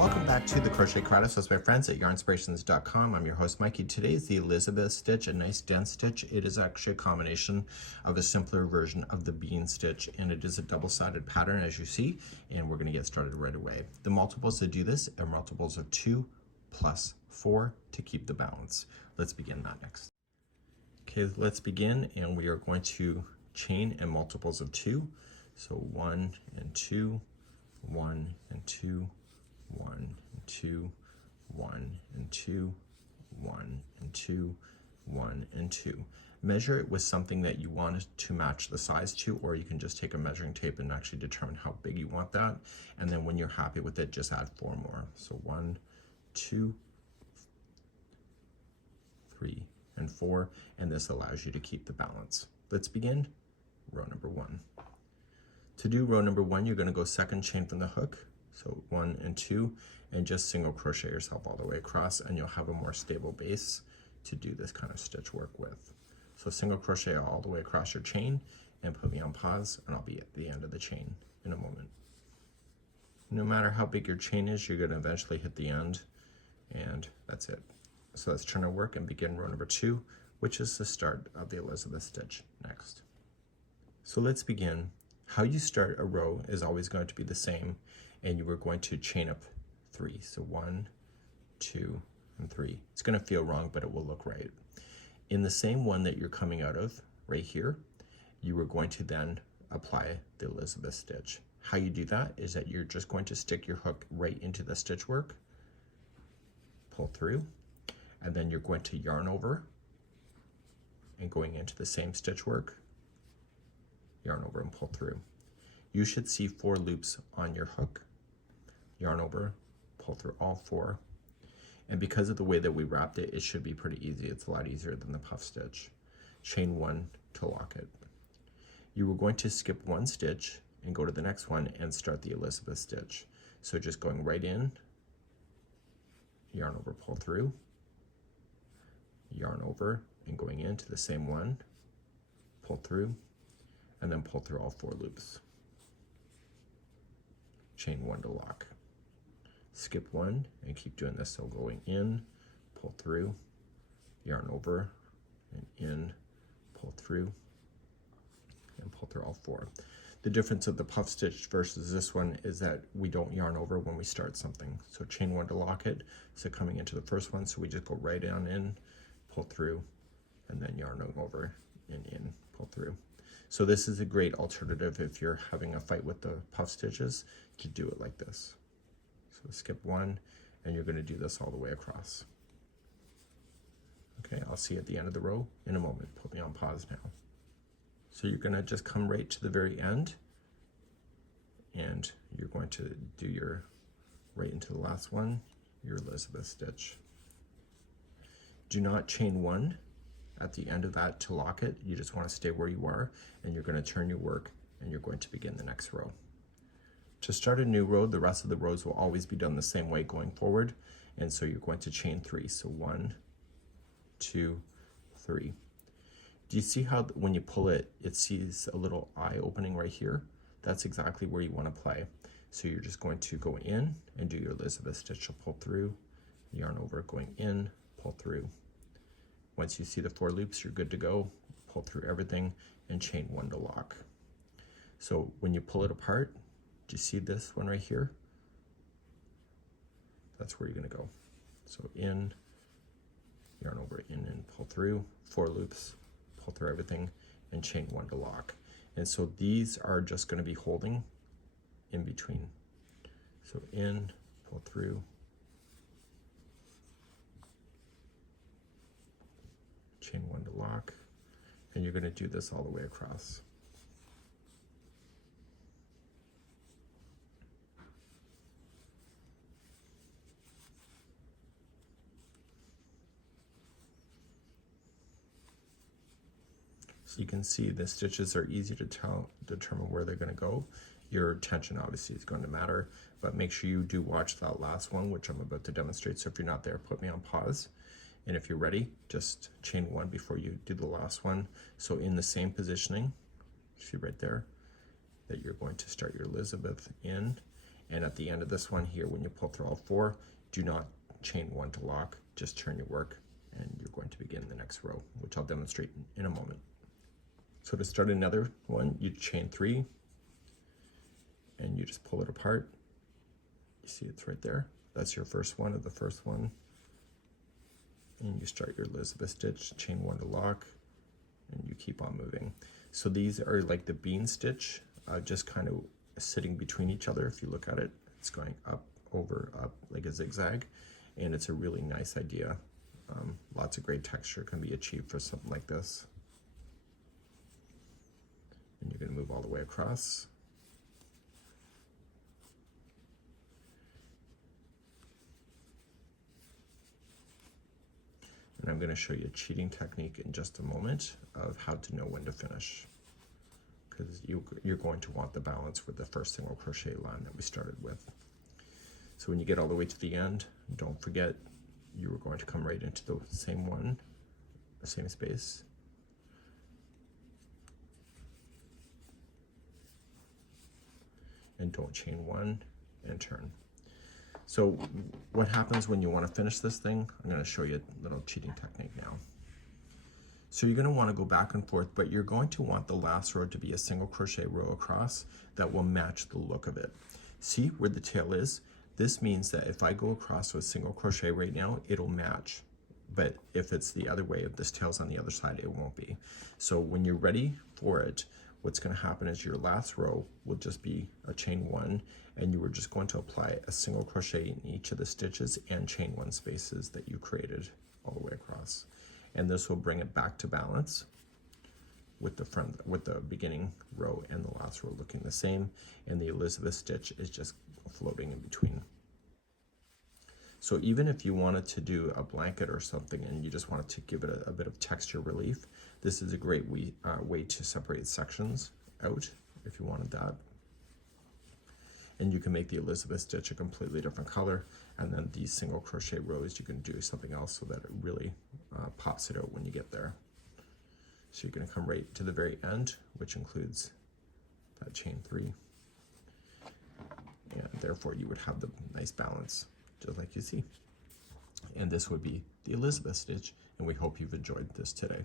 Welcome back to the Crochet Creatives with my friends at yarnspirations.com. I'm your host Mikey. Today is the Elizabeth stitch, a nice dense stitch. It is actually a combination of a simpler version of the bean stitch, and it is a double-sided pattern as you see, and we're going to get started right away. The multiples to do this are multiples of 2 plus 4 to keep the balance. Let's begin that next. Okay, let's begin, and we are going to chain in multiples of 2. So 1 and 2, 1 and 2, 1 and 2, 1 and 2, 1 and 2, 1 and 2. Measure it with something that you want to match the size to, or you can just take a measuring tape and actually determine how big you want that. And then when you're happy with it, just add 4 more. So 1, 2, 3, and 4, and this allows you to keep the balance. Let's begin row number 1. To do row number 1, you're going to go second chain from the hook. So 1 and 2, and just single crochet yourself all the way across, and you'll have a more stable base to do this kind of stitch work with. So single crochet all the way across your chain and put me on pause, and I'll be at the end of the chain in a moment. No matter how big your chain is, you're going to eventually hit the end, and that's it. So let's turn our work and begin row number 2, which is the start of the Elizabeth stitch next. So let's begin. How you start a row is always going to be the same, and you are going to chain up 3. So 1, 2, and 3. It's going to feel wrong, but it will look right. In the same one that you're coming out of, right here, you are going to then apply the Elizabeth stitch. How you do that is that you're just going to stick your hook right into the stitch work, pull through, and then you're going to yarn over, and going into the same stitch work, yarn over and pull through. You should see 4 loops on your hook, yarn over, pull through all 4, and because of the way that we wrapped it, it should be pretty easy. It's a lot easier than the puff stitch. Chain 1 to lock it. You were going to skip 1 stitch and go to the next one and start the Elizabeth stitch. So just going right in, yarn over, pull through, yarn over, and going into the same one, pull through, and then pull through all 4 loops. Chain 1 to lock. Skip 1 and keep doing this. So going in, pull through, yarn over, and in, pull through, and pull through all 4. The difference of the puff stitch versus this one is that we don't yarn over when we start something. So chain 1 to lock it. So coming into the first one, so we just go right down in, pull through, and then yarn over and in, pull through. So this is a great alternative if you're having a fight with the puff stitches, to do it like this. So skip 1, and you're going to do this all the way across. Okay, I'll see you at the end of the row in a moment. Put me on pause now. So you're going to just come right to the very end, and you're going to do your, right into the last one, your Elizabeth stitch. Do not chain 1 at the end of that to lock it. You just want to stay where you are, and you're going to turn your work, and you're going to begin the next row. To start a new row, the rest of the rows will always be done the same way going forward, and so you're going to chain 3. So 1, 2, 3. Do you see how when you pull it, it sees a little eye opening right here? That's exactly where you want to play. So you're just going to go in and do your Elizabeth stitch. You'll pull through, yarn over, going in, pull through. Once you see the 4 loops, you're good to go. Pull through everything and chain 1 to lock. So when you pull it apart, do you see this one right here? That's where you're going to go. So in, yarn over, in, and pull through, 4 loops, pull through everything, and chain 1 to lock. And so these are just going to be holding in between. So in, pull through, chain 1 to lock, and you're going to do this all the way across. So you can see the stitches are easy to determine where they're going to go. Your tension obviously is going to matter, but make sure you do watch that last one, which I'm about to demonstrate. So if you're not there, put me on pause. And if you're ready, just chain 1 before you do the last one. So in the same positioning, see right there, that you're going to start your Elizabeth in, And at the end of this one here, when you pull through all 4, do not chain 1 to lock, just turn your work, and you're going to begin the next row, which I'll demonstrate in a moment. So to start another one, you chain 3, and you just pull it apart. You see it's right there. That's your first one of the first one. And you start your Elizabeth stitch, chain 1 to lock, and you keep on moving. So these are like the bean stitch, just kind of sitting between each other. If you look at it, it's going up, over, up, like a zigzag, and it's a really nice idea. Lots of great texture can be achieved for something like this. And you're going to move all the way across. And I'm going to show you a cheating technique in just a moment of how to know when to finish, because you're going to want the balance with the first single crochet line that we started with. So when you get all the way to the end, don't forget you are going to come right into the same one, the same space. And don't chain 1 and turn. So what happens when you want to finish this thing? I'm going to show you a little cheating technique now. So you're going to want to go back and forth, but you're going to want the last row to be a single crochet row across that will match the look of it. See where the tail is? This means that if I go across with single crochet right now, it'll match. But if it's the other way, if this tail's on the other side, it won't be. So when you're ready for it, what's going to happen is your last row will just be a chain 1, and you are just going to apply a single crochet in each of the stitches and chain 1 spaces that you created all the way across. And this will bring it back to balance with the beginning row and the last row looking the same, and the Elizabeth stitch is just floating in between. So even if you wanted to do a blanket or something and you just wanted to give it a bit of texture relief, this is a great way to separate sections out if you wanted that. And you can make the Elizabeth stitch a completely different color, and then these single crochet rows you can do something else so that it really pops it out when you get there. So you're going to come right to the very end, which includes that chain 3, and therefore you would have the nice balance just like you see. And this would be the Elizabeth stitch, and we hope you've enjoyed this today.